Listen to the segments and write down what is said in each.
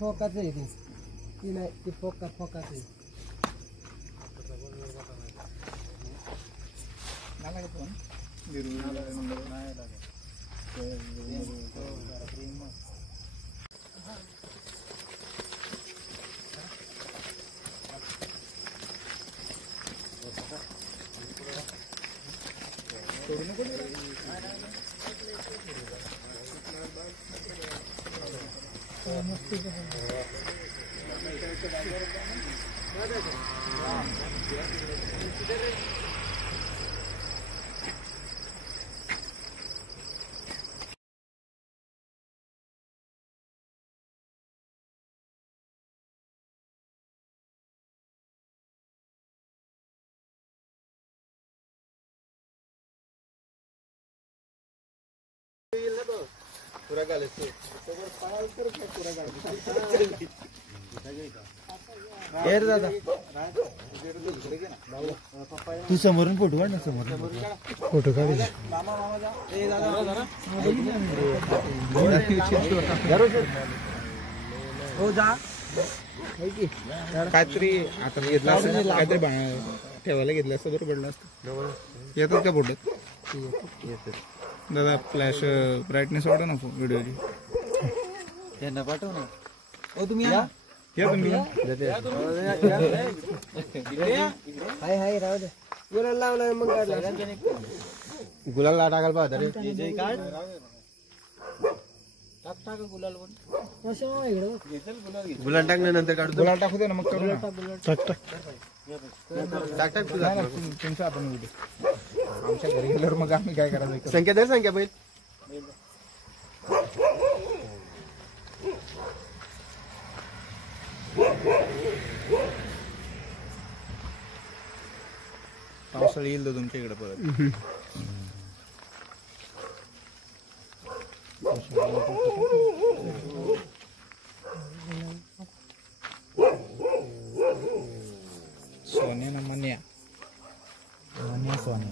focus आहे ती नाही ती फोकस आहे नाला का पण बिरू नाही लागत पूरा गाल से पूरा गाल एर दादा तू समोरून फोटो काढ ना समोरून फोटो काढ मामा मामा जा ए दादा हो जा काहीतरी आता घेतला असं काहीतरी ठेवायला घेतलं असतं बरं पडलं असतं येतात का फोटोत येतात दादा फ्लॅश ब्राईटनेस वाढव ना व्हिडिओची यांना पाठव ना ओ तुम्ही या तुम्ही हाय हाय राहू दे गुलाल लावला मग गुलाल टाकायला पाहता रे टाक गुलाल गुलाल टाकल्यानंतर काढू गुलाल टाकू दे ना मग करू टाक तुमचा आपण व्हिडिओ आमच्या घरी गेल्यावर मग आम्ही काय करायचं संख्या दर संख्या बैल पावसाळा येईल तो तुमच्या इकडे परत सोने ना मन्या मन्या सोने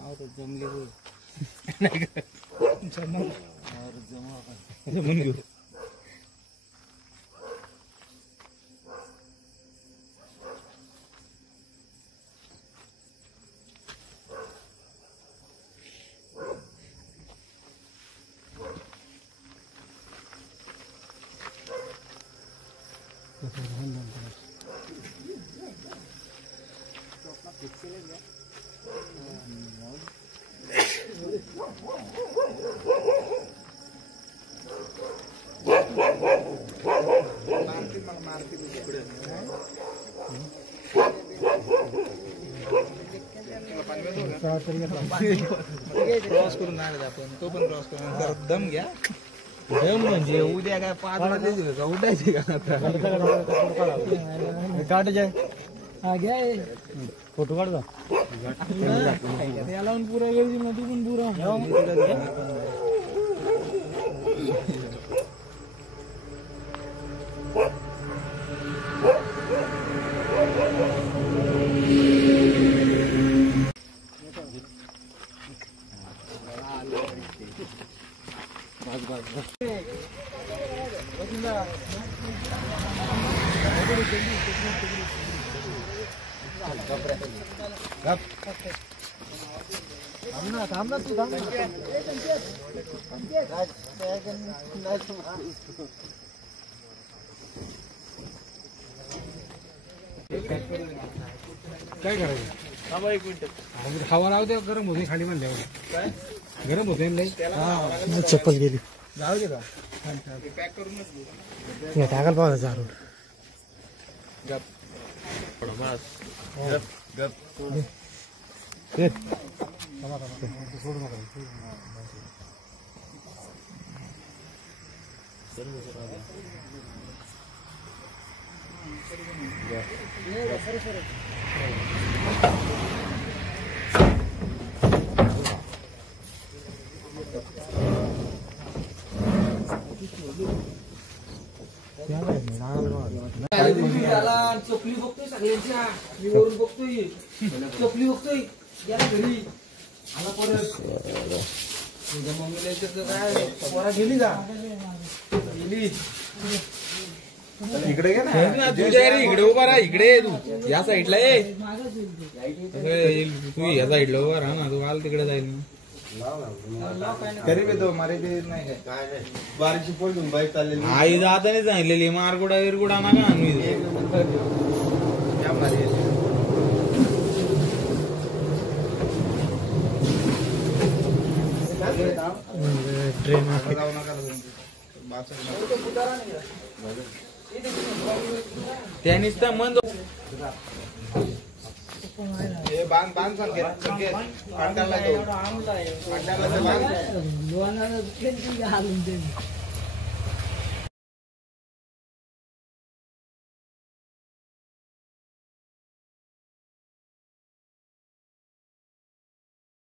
और जमले जमून घेऊ क्रॉस करून नाही आपण तो पण क्रॉस करून दम घ्या दम म्हणजे उद्या काय 5 वाजले का उठायचे का काढ जाय हा घ्या फोटो काढ याला पुरा वेळी मध्ये पण पुरा थांब ना तू थांब काय करायचं थांबा 1 मिनिट हवा राहू दे गरम होते खाली म्हणल्यावर काय गरम होते नाही चप्पल गेली जाऊ दे का पॅक करूनच घे टाकाल पाहिजे जारून गप थोडा मास गप गप ये थांबा सोड नका चपली बघतोय सगळ्यांच्या मी वरून बघतोय चपली बघतोय गेला घरी आला परत तुझ्या मम्मीला काय पोरा गेली का गेली इकडे घे ना तुझ्या इकडे उभा राहा इकडे तू या साईडला ये तू या साईडला उभा राहा ना तू आल तिकडे जाईल तरी तो मारे नाही काय बारीची पोळ घेऊन बाईक चाललेली आई जाता नाही सांगितलेली मारगुडा विरगुडा ना का ट्रेन जाऊ नका त्यानीच तर मन बांध बांध